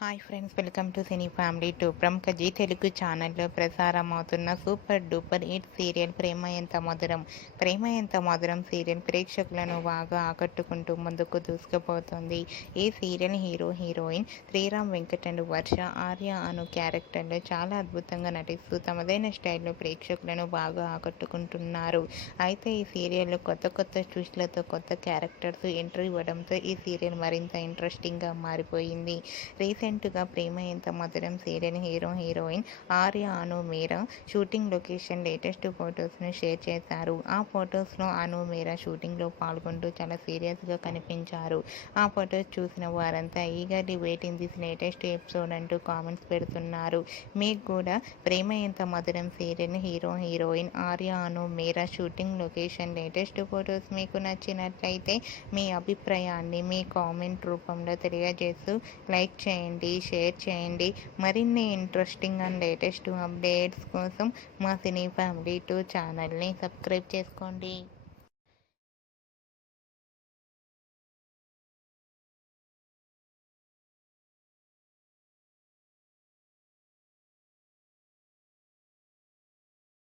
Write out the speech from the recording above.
Hi friends, welcome to cine family two. ప్రముఖ G Telugu ఛానల్లో ప్రసారం అవుతున్న సూపర్ డూపర్ హిట్ సీరియల్ ప్రేమ ఎంత మధురం. ప్రేమ ఎంత మధురం సీరియల్ ప్రేక్షకులను బాగా ఆకట్టుకుంటూ ముందుకు దూసుకుపోతుంది. ఈ serial heroine Sriram Venkat and Varsha, Arya Anu క్యారెక్టర్లో చాలా అద్భుతంగా నటిస్తూ తమదైన స్టైల్లో ప్రేక్షకులను బాగా ఆకట్టుకుంటున్నారు. అయితే ఈ సీరియల్లో కొత్త ట్విస్ట్లతో కొత్త క్యారెక్టర్స్ ఎంట్రీ ఇవ్వడంతో ఈ సీరియల్ మరింత ఇంట్రెస్టింగ్గా మారిపోయింది. రీసెంట్గా ప్రేమ ఎంత మధురం సీరియల్ హీరోయిన్ ఆర్య అను మీరా షూటింగ్ లొకేషన్ లేటెస్ట్ ఫొటోస్ను షేర్ చేశారు. ఆ ఫొటోస్లో అను మీరా షూటింగ్లో పాల్గొంటూ చాలా సీరియస్గా కనిపించారు. ఆ ఫొటోస్ చూసిన వారంతా eagerly waiting this latest episode అంటూ కామెంట్స్ పెడుతున్నారు. మీకు కూడా ప్రేమ ఎంత మధురం సీరియల్ హీరోయిన్ ఆర్య అను మీరా షూటింగ్ లొకేషన్ లేటెస్ట్ ఫొటోస్ మీకు నచ్చినట్లయితే మీ అభిప్రాయాన్ని మీ కామెంట్ రూపంలో తెలియజేస్తూ లైక్ చేయండి, షేర్ చేయండి. మరిన్ని ఇంట్రెస్టింగ్ అండ్ లేటెస్ట్ అప్డేట్స్ కోసం మా సినీ ఫ్యామిలీ 2 ఛానల్ని సబ్స్క్రైబ్ చేసుకోండి.